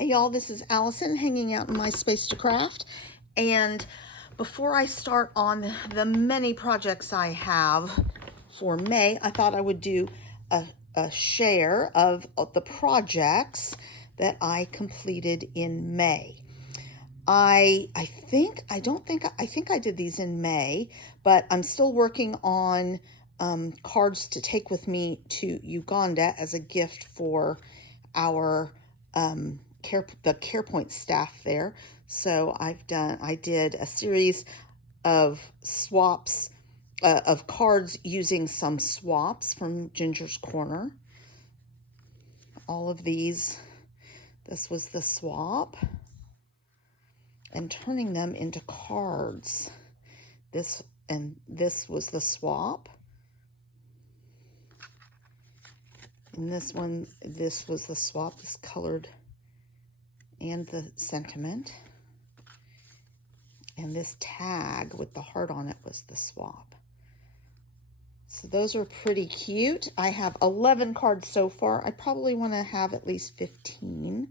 Hey y'all, this is Allison hanging out in my space to craft. And before I start on the many projects I have for May, I thought I would do a share of the projects that I completed in May. I think I did these in May, but I'm still working on cards to take with me to Uganda as a gift for our the CarePoint staff there. So I did a series of swaps of cards using some swaps from Ginger's Corner. All of these, this was the swap, and turning them into cards. This was the swap. And this one, this was the swap, this colored and the sentiment. And this tag with the heart on it was the swap. So those are pretty cute. I have 11 cards so far. I probably want to have at least 15.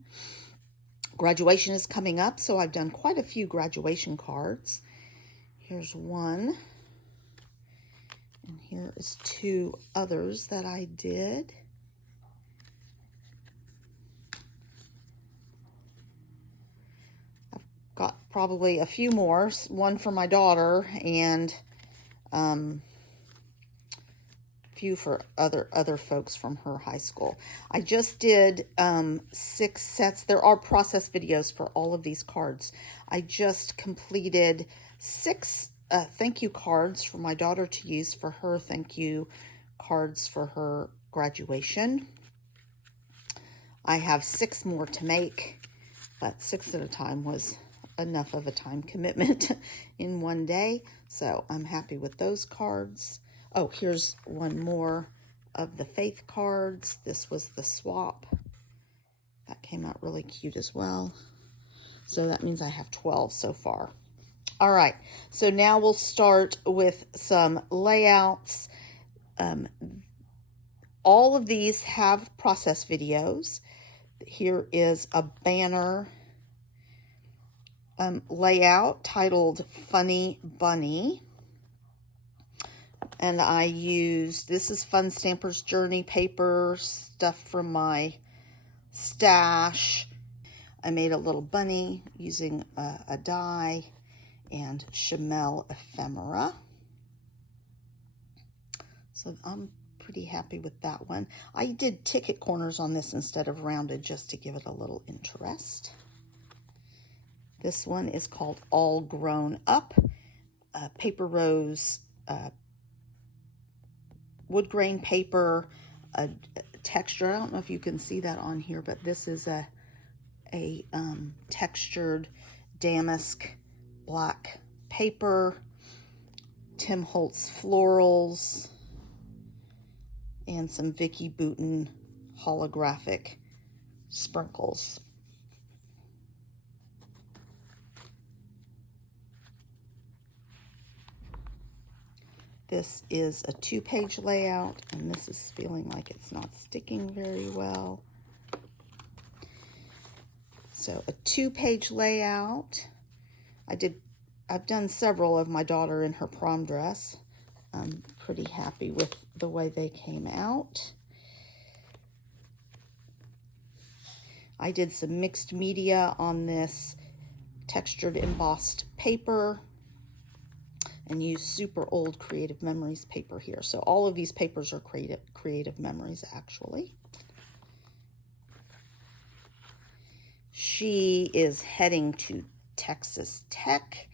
Graduation is coming up, so I've done quite a few graduation cards. Here's one. And here is two others that I did. Got probably a few more, one for my daughter and a few for other folks from her high school. I just did 6 sets. There are process videos for all of these cards. I just completed 6 thank you cards for my daughter to use for her thank you cards for her graduation. I have 6 more to make, but 6 at a time was enough of a time commitment in one day, so I'm happy with those cards. Oh, here's one more of the faith cards. This was the swap. That came out really cute as well. So that means I have 12 so far. All right, so now we'll start with some layouts. All of these have process videos. Here is a banner layout titled Funny Bunny. And I used, this is Fun Stamper's Journey paper, stuff from my stash. I made a little bunny using a die and Chamel ephemera. So I'm pretty happy with that one. I did ticket corners on this instead of rounded just to give it a little interest. This one is called All Grown Up, paper rose, wood grain paper, texture. I don't know if you can see that on here, but this is a textured damask black paper, Tim Holtz florals, and some Vicky Bouton holographic sprinkles. This is a 2-page layout, and this is feeling like it's not sticking very well. So a 2-page layout. I've done several of my daughter in her prom dress. I'm pretty happy with the way they came out. I did some mixed media on this textured embossed paper and use super old Creative Memories paper here. So all of these papers are Creative Memories, actually. She is heading to Texas Tech.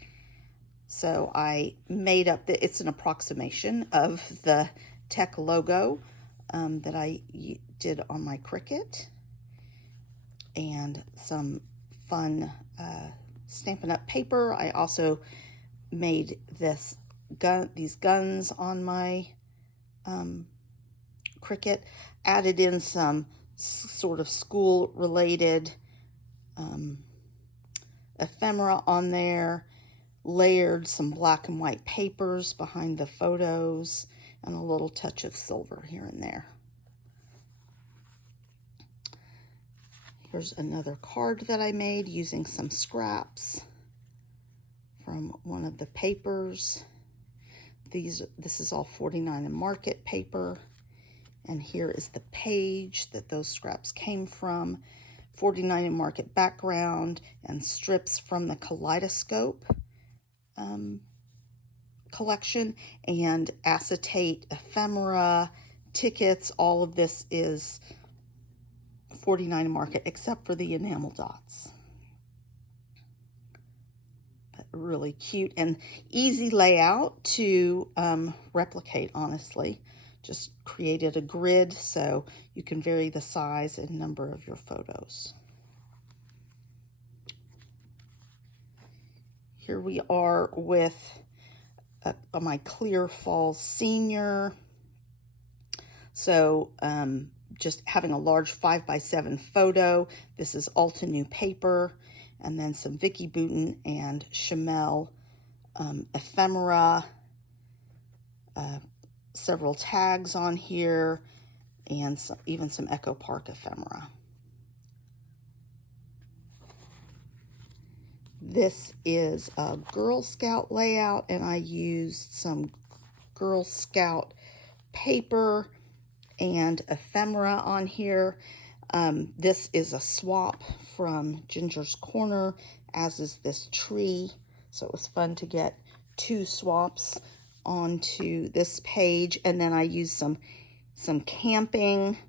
So I made up, it's an approximation of the Tech logo that I did on my Cricut. And some fun Stampin' Up! Paper. I also made these guns on my Cricut, added in some sort of school related ephemera on there, layered some black and white papers behind the photos, and a little touch of silver here and there. Here's another card that I made using some scraps from one of the papers. This is all 49 and Market paper. And here is the page that those scraps came from. 49 and Market background and strips from the Kaleidoscope collection, and acetate ephemera, tickets. All of this is 49 and Market except for the enamel dots. But really cute and easy layout to replicate, honestly. Just created a grid so you can vary the size and number of your photos. Here we are with my Clear Falls Senior. So just having a large 5x7 photo. This is Altenew paper, and then some Vicky Bouton and Chamel ephemera, several tags on here, and even some Echo Park ephemera. This is a Girl Scout layout, and I used some Girl Scout paper and ephemera on here. This is a swap from Ginger's Corner, as is this tree. So it was fun to get two swaps onto this page. And then I used some camping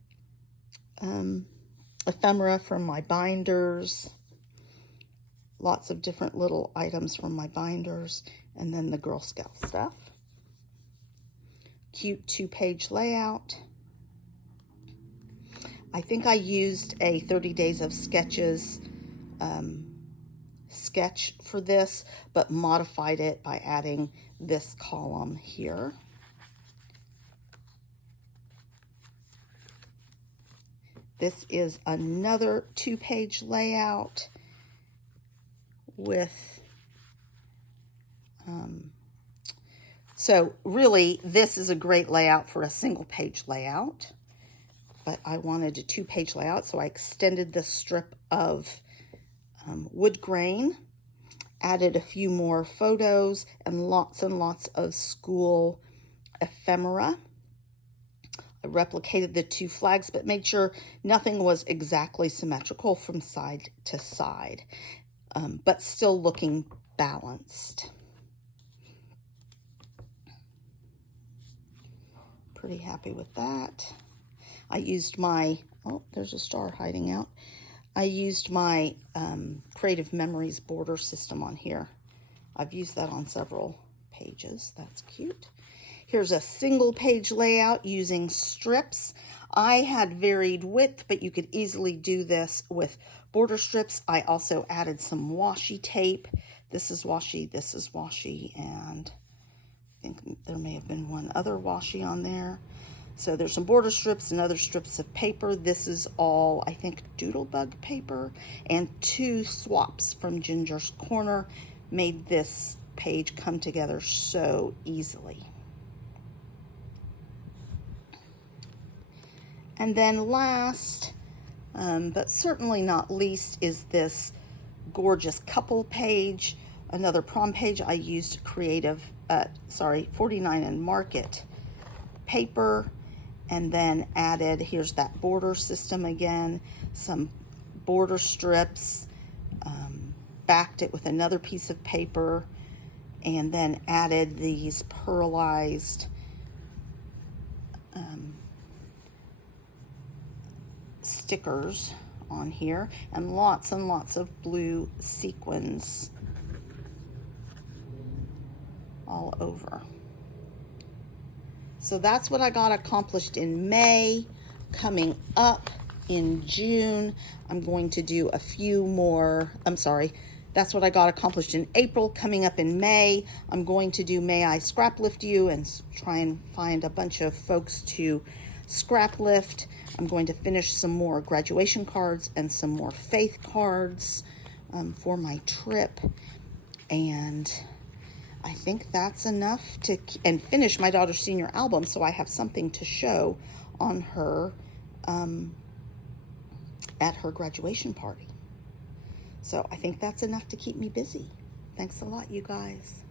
ephemera from my binders. Lots of different little items from my binders, and then the Girl Scout stuff. Cute 2-page layout. I think I used a 30 Days of Sketches sketch for this, but modified it by adding this column here. This is another 2-page layout with, so really this is a great layout for a single page layout, but I wanted a 2-page layout, so I extended the strip of wood grain, added a few more photos, and lots of school ephemera. I replicated the 2 flags, but made sure nothing was exactly symmetrical from side to side. But still looking balanced. Pretty happy with that. I used my, oh, there's a star hiding out. I used my Creative Memories border system on here. I've used that on several pages. That's cute. Here's a single page layout using strips. I had varied width, but you could easily do this with border strips. I also added some washi tape. This is washi, this is washi, and I think there may have been one other washi on there. So there's some border strips and other strips of paper. This is all, I think, Doodlebug paper, and 2 swaps from Ginger's Corner made this page come together so easily. And then last, but certainly not least, is this gorgeous couple page, another prom page. I used 49 and Market paper, and then added, here's that border system again, some border strips, backed it with another piece of paper, and then added these pearlized stickers on here, and lots of blue sequins all over. So that's what I got accomplished in May. Coming up in June, I'm going to do a few more, that's what I got accomplished in April. Coming up in May, I'm going to do May I Scrap Lift You and try and find a bunch of folks to scrap lift. I'm going to finish some more graduation cards and some more faith cards for my trip. And I think that's enough to, and finish my daughter's senior album so I have something to show on her at her graduation party. So I think that's enough to keep me busy. Thanks a lot, you guys.